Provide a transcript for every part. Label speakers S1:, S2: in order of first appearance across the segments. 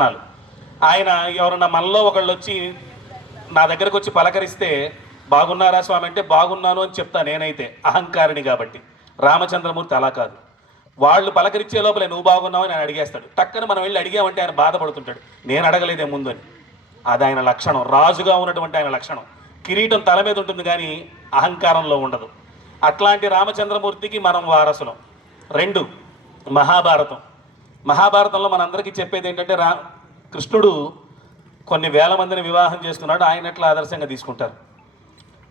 S1: అన్నారు. ఆయన ఎవరన్నా మనలో ఒకళ్ళు వచ్చి నా దగ్గరకు వచ్చి పలకరిస్తే బాగున్నారా స్వామి? అంటే బాగున్నాను అని చెప్తా నేనైతే అహంకారిని కాబట్టి. రామచంద్రమూర్తి అలా కాదు. వాళ్ళు పలకరించే లోపల నువ్వు బాగున్నావు అని ఆయన అడిగేస్తాడు. టక్కన మనం వెళ్ళి అడిగామంటే ఆయన బాధపడుతుంటాడు. నేను అడగలేదే ముందు అని. అది ఆయన లక్షణం. రాజుగా ఉన్నటువంటి ఆయన లక్షణం. కిరీటం తల మీద ఉంటుంది కానీ అహంకారంలో ఉండదు. అట్లాంటి రామచంద్రమూర్తికి మనం వారసులం. రెండు మహాభారతం. మహాభారతంలో మనందరికీ చెప్పేది ఏంటంటే రా కృష్ణుడు కొన్ని వేల మందిని వివాహం చేసుకున్నాడు ఆయన ఎట్లా ఆదర్శంగా తీసుకుంటారు?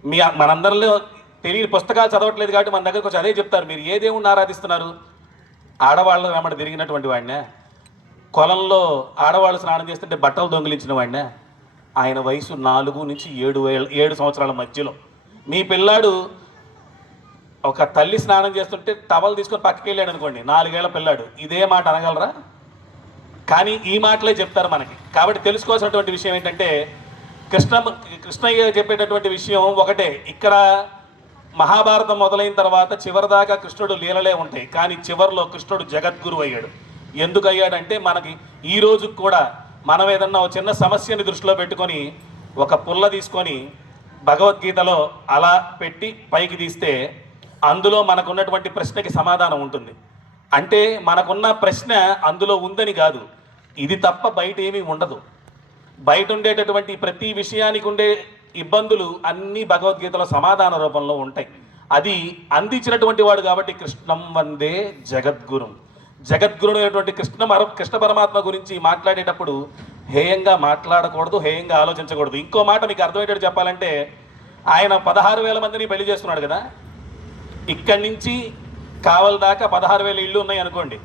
S1: మీ మనందరిలో తెలియని పుస్తకాలు చదవట్లేదు కాబట్టి మన దగ్గరకు వచ్చి అదే చెప్తారు మీరు ఏ దేవుణ్ణి ఆరాధిస్తున్నారు? ఆడవాళ్ళ వెంబడి తిరిగినటువంటి వాడినే కొలంలో ఆడవాళ్ళు స్నానం చేస్తుంటే బట్టలు దొంగిలించిన వాడినే ఆయన వయసు నాలుగు నుంచి ఏడు వేల ఏడు సంవత్సరాల మధ్యలో. మీ పిల్లాడు ఒక తల్లి స్నానం చేస్తుంటే టవల్ తీసుకొని పక్కకి వెళ్ళాడు అనుకోండి నాలుగేళ్ళ పిల్లాడు. ఇదే మాట అనగలరా? కానీ ఈ మాటలే చెప్తారు మనకి. కాబట్టి తెలుసుకోవాల్సినటువంటి విషయం ఏంటంటే కృష్ణ కృష్ణయ్య చెప్పేటటువంటి విషయం ఒకటే. ఇక్కడ మహాభారతం మొదలైన తర్వాత చివరిదాకా కృష్ణుడు లీలలే ఉంటాయి. కానీ చివరిలో కృష్ణుడు జగద్గురు అయ్యాడు. ఎందుకు అయ్యాడంటే మనకి ఈ రోజు కూడా మనం ఏదన్నా ఒక చిన్న సమస్యని దృష్టిలో పెట్టుకొని ఒక పుల్ల తీసుకొని భగవద్గీతలో అలా పెట్టి పైకి తీస్తే అందులో మనకున్నటువంటి ప్రశ్నకి సమాధానం ఉంటుంది. అంటే మనకున్న ప్రశ్న అందులో ఉందని కాదు. ఇది తప్ప బయట ఏమీ ఉండదు. బయట ఉండేటటువంటి ప్రతి విషయానికి ఉండే ఇబ్బందులు అన్నీ భగవద్గీతలో సమాధాన రూపంలో ఉంటాయి. అది అందించినటువంటి వాడు కాబట్టి కృష్ణం వందే జగద్గురు. జగద్గురుడు అయినటువంటి కృష్ణ కృష్ణ పరమాత్మ గురించి మాట్లాడేటప్పుడు హేయంగా మాట్లాడకూడదు హేయంగా ఆలోచించకూడదు. ఇంకో మాట మీకు అర్థమయ్యేటట్టు చెప్పాలంటే ఆయన పదహారు వేల మందిని పెళ్ళి చేస్తున్నాడు కదా? ఇక్కడి నుంచి కావల దాకా పదహారు వేల ఇళ్ళు ఉన్నాయి అనుకోండి.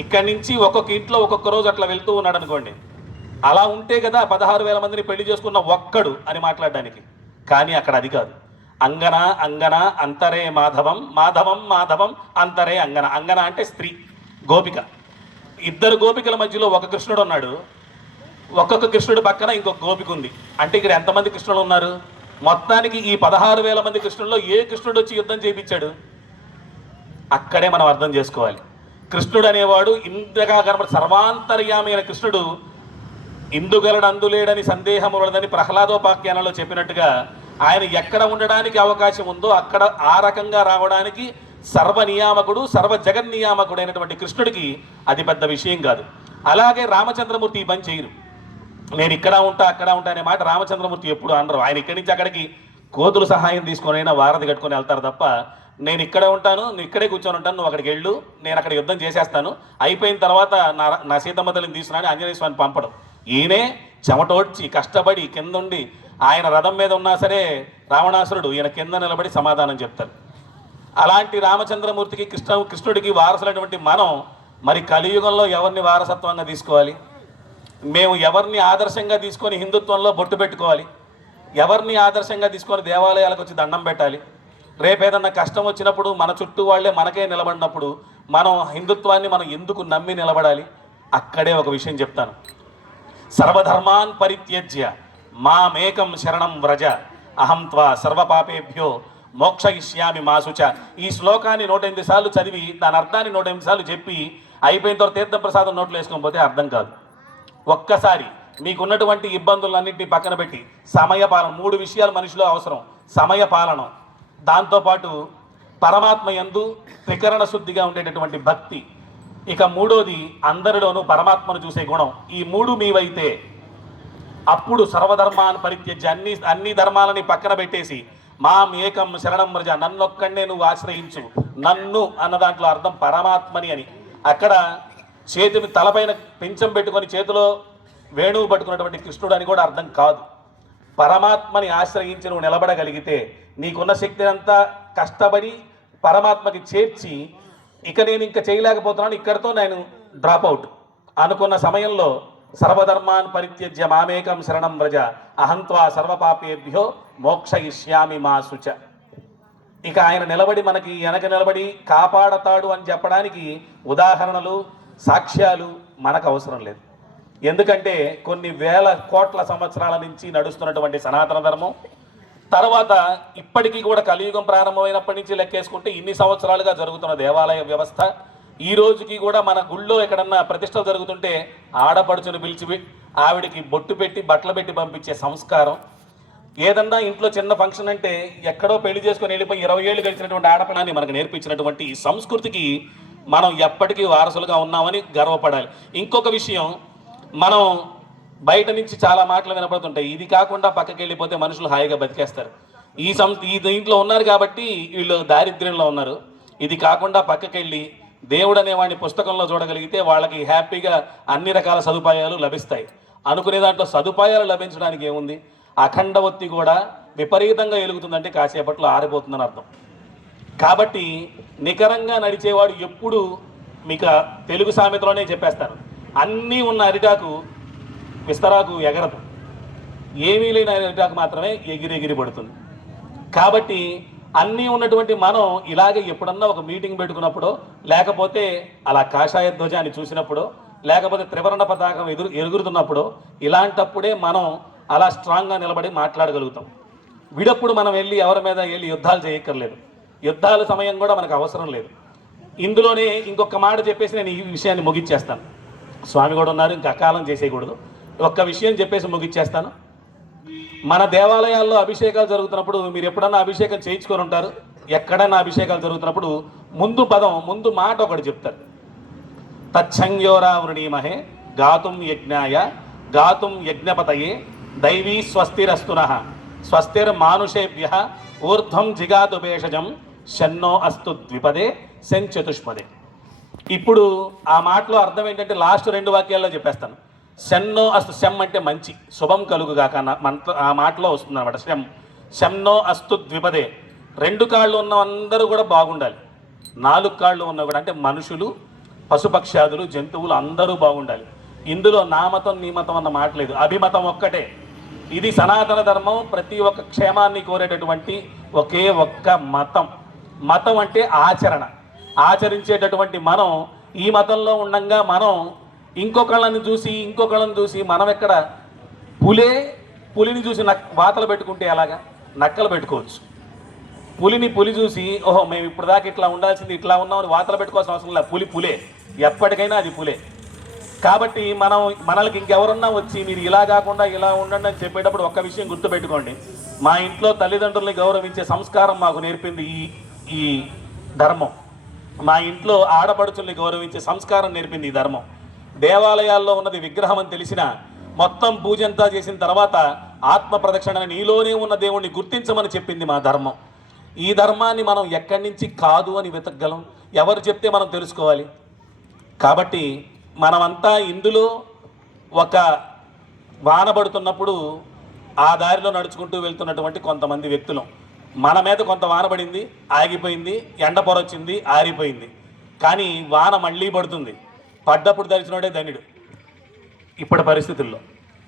S1: ఇక్కడి నుంచి ఒక్కొక్క ఇంట్లో ఒక్కొక్క రోజు అట్లా వెళ్తూ ఉన్నాడు అనుకోండి. అలా ఉంటే కదా పదహారు వేల మందిని పెళ్ళి చేసుకున్న ఒక్కడు అని మాట్లాడడానికి. కానీ అక్కడ అది కాదు. అంగన అంగన అంతరే మాధవం మాధవం మాధవం అంతరే అంగన. అంగన అంటే స్త్రీ గోపిక. ఇద్దరు గోపికల మధ్యలో ఒక కృష్ణుడు ఉన్నాడు. ఒక్కొక్క కృష్ణుడు పక్కన ఇంకొక గోపిక ఉంది. అంటే ఇక్కడ ఎంతమంది కృష్ణులు ఉన్నారు? మొత్తానికి ఈ పదహారు వేల మంది కృష్ణుల్లో ఏ కృష్ణుడు వచ్చి యుద్ధం చేయించాడు? అక్కడే మనం అర్థం చేసుకోవాలి. కృష్ణుడు అనేవాడు ఇంతగా కనబడి సర్వాంతర్యామి అయిన కృష్ణుడు ఇందుగలడు అందులేడని సందేహం ఉండదని ప్రహ్లాదోపాఖ్యానంలో చెప్పినట్టుగా ఆయన ఎక్కడ ఉండడానికి అవకాశం ఉందో అక్కడ ఆ రకంగా రావడానికి సర్వ నియామకుడు సర్వ జగన్నియామకుడు అయినటువంటి కృష్ణుడికి అది పెద్ద విషయం కాదు. అలాగే రామచంద్రమూర్తి ఈ పని చేయరు. నేను ఇక్కడ ఉంటా అక్కడ ఉంటా అనే మాట రామచంద్రమూర్తి ఎప్పుడు అనరు. ఆయన ఇక్కడి నుంచి అక్కడికి కోతుల సహాయం తీసుకొని అయినా వారధి కట్టుకొని వెళ్తారు తప్ప నేను ఇక్కడే ఉంటాను నువ్వు ఇక్కడే కూర్చొని ఉంటాను నువ్వు అక్కడికి వెళ్ళు నేను అక్కడ యుద్ధం చేసేస్తాను. అయిపోయిన తర్వాత నా నా సీతమ్మ తల్లిని తీసుకున్నాను ఆంజనేయ స్వామిని పంపడం. ఈయనే చెమటోడ్చి కష్టపడి కిందుండి ఆయన రథం మీద ఉన్నా సరే రావణాసురుడు ఈయన కింద నిలబడి సమాధానం చెప్తారు అలాంటి రామచంద్రమూర్తికి కృష్ణ కృష్ణుడికి వారసులైనటువంటి మనం మరి కలియుగంలో ఎవరిని వారసత్వంగా తీసుకోవాలి? మేము ఎవరిని ఆదర్శంగా తీసుకొని హిందుత్వంలో బొట్టు పెట్టుకోవాలి? ఎవరిని ఆదర్శంగా తీసుకొని దేవాలయాలకు వచ్చి దండం పెట్టాలి? రేపు ఏదన్నా కష్టం వచ్చినప్పుడు మన చుట్టూ వాళ్ళే మనకే నిలబడినప్పుడు మనం హిందుత్వాన్ని మనం ఎందుకు నమ్మి నిలబడాలి? అక్కడే ఒక విషయం చెప్తాను. సర్వధర్మాన్ పరిత్యజ్య మామేకం శరణం వ్రజ అహం త్వా సర్వపాపేభ్యో మోక్షయిష్యామి మాసుచ. ఈ శ్లోకాన్ని నూట ఎనిమిది సార్లు చదివి దాని అర్థాన్ని నూట ఎనిమిది సార్లు చెప్పి అయిపోయిన తర్వాత తీర్థప్రసాదం నోట్లో వేసుకొని పోతే అర్థం కాదు. ఒక్కసారి మీకున్నటువంటి ఇబ్బందులన్నింటినీ పక్కన పెట్టి సమయపాలన మూడు విషయాలు మనిషిలో అవసరం. సమయపాలనం దాంతోపాటు పరమాత్మ యందు త్రికరణ శుద్ధిగా ఉండేటటువంటి భక్తి. ఇక మూడోది అందరిలోనూ పరమాత్మను చూసే గుణం. ఈ మూడు మీవైతే అప్పుడు సర్వధర్మాన్ని పరిత్యజ అన్ని అన్ని ధర్మాలని పక్కన పెట్టేసి మాం ఏకం శరణం వ్రజ నన్నొక్కడే నువ్వు ఆశ్రయించు నన్ను అన్న దాంట్లో అర్థం పరమాత్మని అని. అక్కడ చేతిని తలపైన పెంచం పెట్టుకొని చేతిలో వేణువు పట్టుకున్నటువంటి కృష్ణుడు అని కూడా అర్థం కాదు. పరమాత్మని ఆశ్రయించి నువ్వు నిలబడగలిగితే నీకున్న శక్తిని అంతా కష్టపడి పరమాత్మకి చేర్చి ఇక నేను ఇంకా చేయలేకపోతున్నాను ఇక్కడితో నేను డ్రాప్ అవుట్ అనుకున్న సమయంలో సర్వధర్మాన్ పరిత్యజ్య మామేకం శరణం వ్రజ అహంత్వా సర్వపాపేభ్యో మోక్షయిష్యామి మా శుచ. ఇక ఆయన నిలబడి మనకి వెనక నిలబడి కాపాడతాడు అని చెప్పడానికి ఉదాహరణలు సాక్ష్యాలు మనకు అవసరం లేదు. ఎందుకంటే కొన్ని వేల కోట్ల సంవత్సరాల నుంచి నడుస్తున్నటువంటి సనాతన ధర్మం తర్వాత ఇప్పటికీ కూడా కలియుగం ప్రారంభమైనప్పటి నుంచి లెక్కేసుకుంటే ఇన్ని సంవత్సరాలుగా జరుగుతున్న దేవాలయ వ్యవస్థ ఈ రోజుకి కూడా మన గుళ్ళో ఎక్కడన్నా ప్రతిష్టలు జరుగుతుంటే ఆడపడుచును పిలిచి ఆవిడికి బొట్టు పెట్టి బట్టలు పెట్టి పంపించే సంస్కారం. ఏదన్నా ఇంట్లో చిన్న ఫంక్షన్ అంటే ఎక్కడో పెళ్ళి చేసుకొని వెళ్ళిపోయి ఇరవై ఏళ్ళు గడిచినటువంటి ఆడపిల్లని మనకు నేర్పించినటువంటి ఈ సంస్కృతికి మనం ఎప్పటికీ వారసులుగా ఉన్నామని గర్వపడాలి. ఇంకొక విషయం మనం బయట నుంచి చాలా మాటలు వినపడుతుంటాయి. ఇది కాకుండా పక్కకి వెళ్ళిపోతే మనుషులు హాయిగా బతికేస్తారు. ఈ సం ఈ దీంట్లో ఉన్నారు కాబట్టి వీళ్ళు దారిద్ర్యంలో ఉన్నారు. ఇది కాకుండా పక్కకి వెళ్ళి దేవుడు అనేవాడిని పుస్తకంలో చూడగలిగితే వాళ్ళకి హ్యాపీగా అన్ని రకాల సదుపాయాలు లభిస్తాయి. అనుకునే దాంట్లో సదుపాయాలు లభించడానికి ఏముంది? అఖండ ఒత్తి కూడా విపరీతంగా ఎలుగుతుందంటే కాసేపట్లో ఆరిపోతుందని అర్థం. కాబట్టి నికరంగా నడిచేవాడు ఎప్పుడు మీకు తెలుగు సామెతలోనే చెప్పేస్తారు అన్నీ ఉన్న అరిటాకు విస్తరాకు ఎగరదు. ఏమీ లేని అరిటాకు మాత్రమే ఎగిరెగిరి పడుతుంది. కాబట్టి అన్నీ ఉన్నటువంటి మనం ఇలాగే ఎప్పుడన్నా ఒక మీటింగ్ పెట్టుకున్నప్పుడు లేకపోతే అలా కాషాయ ధ్వజాన్ని చూసినప్పుడు లేకపోతే త్రివర్ణ పతాకం ఎదురు ఎగురుతున్నప్పుడు ఇలాంటప్పుడే మనం అలా స్ట్రాంగ్గా నిలబడి మాట్లాడగలుగుతాం. విడప్పుడు మనం వెళ్ళి ఎవరి మీద వెళ్ళి యుద్ధాలు చేయక్కర్లేదు. యుద్ధాల సమయం కూడా మనకు అవసరం లేదు. ఇందులోనే ఇంకొక మాట చెప్పేసి నేను ఈ విషయాన్ని ముగిచ్చేస్తాను స్వామి కూడా ఉన్నారు ఇంకా అకాలం చేసేయకూడదు. ఒక్క విషయం చెప్పేసి ముగిచ్చేస్తాను. మన దేవాలయాల్లో అభిషేకాలు జరుగుతున్నప్పుడు మీరు ఎప్పుడన్నా అభిషేకం చేయించుకొని ఉంటారు? ఎక్కడైనా అభిషేకాలు జరుగుతున్నప్పుడు ముందు పదం ముందు మాట ఒకటి చెప్తారు. తచ్చంయోరావృణీమహే గాతుం యజ్ఞాయ గాతుం యజ్ఞపతయే దైవీ స్వస్తిరస్తున స్వస్తిర్ మానుషేభ్య ఊర్ధ్వం జిగాతు భేషజం షన్నో అస్తు ద్విపదే శంచతుష్పదే. ఇప్పుడు ఆ మాటలో అర్థం ఏంటంటే లాస్ట్ రెండు వాక్యాల్లో చెప్పేస్తాను. శన్నో అస్తు శం అంటే మంచి శుభం కలుగుగాక మంత్ర ఆ మాటలో వస్తుంది అనమాట శం శంనో అస్తు ద్విపదే. రెండు కాళ్ళు ఉన్న అందరూ కూడా బాగుండాలి. నాలుగు కాళ్ళు ఉన్న కూడా అంటే మనుషులు పశుపక్షాదులు జంతువులు అందరూ బాగుండాలి. ఇందులో నా మతం నీ మతం అన్న మాట లేదు. అభిమతం ఒక్కటే. ఇది సనాతన ధర్మం ప్రతి ఒక్క క్షేమాన్ని కోరేటటువంటి ఒకే ఒక్క మతం. మతం అంటే ఆచరణ. ఆచరించేటటువంటి మనం ఈ మతంలో ఉండంగా మనం ఇంకొకళ్ళని చూసి ఇంకొకళ్ళని చూసి మనం ఎక్కడ పులే పులిని చూసి నక్ వాతలు పెట్టుకుంటే ఎలాగా? నక్కలు పెట్టుకోవచ్చు. పులిని పులి చూసి ఓహో మేము ఇప్పుడు దాకా ఇట్లా ఉండాల్సింది ఇట్లా ఉన్నామని వాతలు పెట్టుకోవాల్సిన అవసరం లేదు. పులి పులే. ఎప్పటికైనా అది పులే. కాబట్టి మనం మనకి ఇంకెవరన్నా వచ్చి మీరు ఇలా కాకుండా ఇలా ఉండండి అని చెప్పేటప్పుడు ఒక్క విషయం గుర్తుపెట్టుకోండి. మా ఇంట్లో తల్లిదండ్రుల్ని గౌరవించే సంస్కారం మాకు నేర్పింది ఈ ఈ ధర్మం. మా ఇంట్లో ఆడపడుచుల్ని గౌరవించే సంస్కారం నేర్పింది ఈ ధర్మం. దేవాలయాల్లో ఉన్నది విగ్రహం అని తెలిసిన మొత్తం పూజంతా చేసిన తర్వాత ఆత్మ ప్రదక్షిణ నీలోనే ఉన్న దేవుణ్ణి గుర్తించమని చెప్పింది మా ధర్మం. ఈ ధర్మాన్ని మనం ఎక్కడి నుంచి కాదు అని వెతకగలం? ఎవరు చెప్తే మనం తెలుసుకోవాలి? కాబట్టి మనమంతా ఇందులో ఒక వాన పడుతున్నప్పుడు ఆ దారిలో నడుచుకుంటూ వెళ్తున్నటువంటి కొంతమంది వ్యక్తులు. మన మీద కొంత వాన పడింది ఆగిపోయింది ఎండ పొరొచ్చింది ఆరిపోయింది. కానీ వాన మళ్ళీ పడుతుంది. పడ్డప్పుడు ధరించినోడే ధనుడు. ఇప్పటి పరిస్థితుల్లో.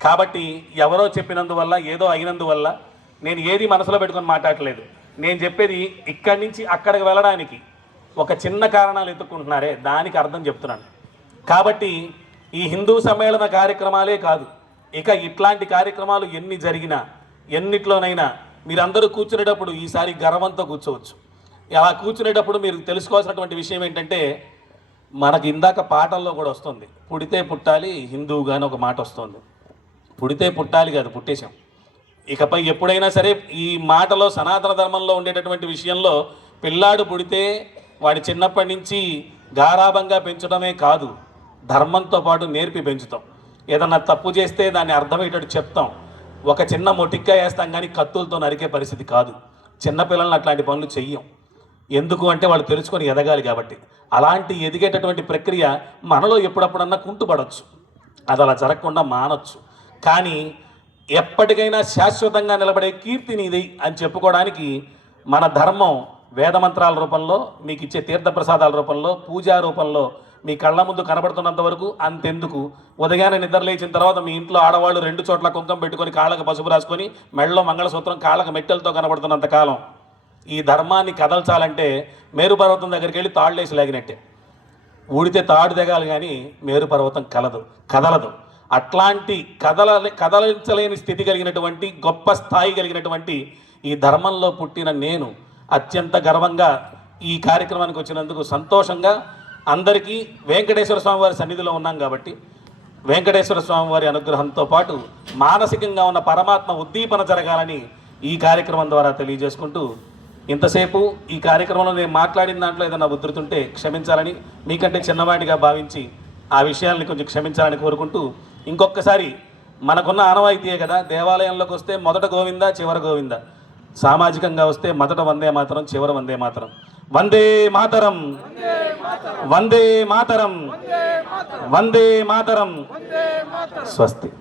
S1: కాబట్టి ఎవరో చెప్పినందువల్ల ఏదో అయినందువల్ల నేను ఏది మనసులో పెట్టుకొని మాట్లాడలేదు నేను చెప్పేది ఇక్కడి నుంచి అక్కడికి వెళ్ళడానికి ఒక చిన్న కారణాలు ఎత్తుక్కుంటున్నారే దానికి అర్థం చెప్తున్నాను. కాబట్టి ఈ హిందూ సమ్మేళన కార్యక్రమాలే కాదు. ఇక ఇట్లాంటి కార్యక్రమాలు ఎన్ని జరిగినా ఎన్నిట్లోనైనా మీరందరూ కూర్చునేటప్పుడు ఈసారి గర్వంతో కూర్చోవచ్చు. అలా కూర్చునేటప్పుడు మీరు తెలుసుకోవాల్సినటువంటి విషయం ఏంటంటే మనకి ఇందాక పాటల్లో కూడా వస్తుంది పుడితే పుట్టాలి హిందువుగా అని ఒక మాట వస్తుంది. పుడితే పుట్టాలి కాదు పుట్టేశాం. ఇకపై ఎప్పుడైనా సరే ఈ మాటలో సనాతన ధర్మంలో ఉండేటటువంటి విషయంలో పిల్లాడు పుడితే వాడి చిన్నప్పటి నుంచి గారాభంగా పెంచడమే కాదు ధర్మంతో పాటు నేర్పి పెంచుతాం. ఏదన్నా తప్పు చేస్తే దాన్ని అర్థమయ్యేటట్టు చెప్తాం. ఒక చిన్న మొటిక్క వేస్తాం కానీ కత్తులతో నరికే పరిస్థితి కాదు. చిన్నపిల్లల్ని అట్లాంటి పనులు చెయ్యం. ఎందుకు అంటే వాళ్ళు తెలుసుకొని ఎదగాలి కాబట్టి. అలాంటి ఎదిగేటటువంటి ప్రక్రియ మనలో ఎప్పుడప్పుడన్నా కుంటుపడవచ్చు అది అలా జరగకుండా మానొచ్చు. కానీ ఎప్పటికైనా శాశ్వతంగా నిలబడే కీర్తి నీది అని చెప్పుకోవడానికి మన ధర్మం వేదమంత్రాల రూపంలో మీకు ఇచ్చే తీర్థప్రసాదాల రూపంలో పూజా రూపంలో మీ కళ్ళ ముందు కనబడుతున్నంత వరకు అంతెందుకు. ఉదయాన్నే నిద్ర లేచిన తర్వాత మీ ఇంట్లో ఆడవాళ్ళు రెండు చోట్ల కుంకం పెట్టుకొని కాళ్ళకు పసుపు రాసుకొని మెడలో మంగళసూత్రం కాళ్ళకు మెట్టెలతో కనబడుతున్నంత కాలం. ఈ ధర్మాన్ని కదల్చాలంటే మేరు పర్వతం దగ్గరికి వెళ్ళి తాళ్ళేసి లాగినట్టే. ఊడితే తాడు దిగాలి కానీ మేరు పర్వతం కలదు కదలదు. అట్లాంటి కదల కదలించలేని స్థితి కలిగినటువంటి గొప్ప స్థాయి కలిగినటువంటి ఈ ధర్మంలో పుట్టిన నేను అత్యంత గర్వంగా ఈ కార్యక్రమానికి వచ్చినందుకు సంతోషంగా అందరికీ వెంకటేశ్వర స్వామి వారి సన్నిధిలో ఉన్నాం కాబట్టి వెంకటేశ్వర స్వామి వారి అనుగ్రహంతో పాటు మానసికంగా ఉన్న పరమాత్మ ఉద్దీపన జరగాలని ఈ కార్యక్రమం ద్వారా తెలియజేసుకుంటూ ఇంతసేపు ఈ కార్యక్రమంలో నేను మాట్లాడిన దాంట్లో ఏదైనా ఉధృతుంటే క్షమించాలని మీకంటే చిన్నవాడిగా భావించి ఆ విషయాల్ని కొంచెం క్షమించాలని కోరుకుంటూ ఇంకొకసారి మనకున్న ఆనవాయితీయే కదా దేవాలయంలోకి వస్తే మొదట గోవింద చివర గోవింద. సామాజికంగా వస్తే మొదట వందే మాతరం చివర వందే మాతరం. వందే మాతరం. వందే మాతరం. వందే మాతరం. స్వస్తి.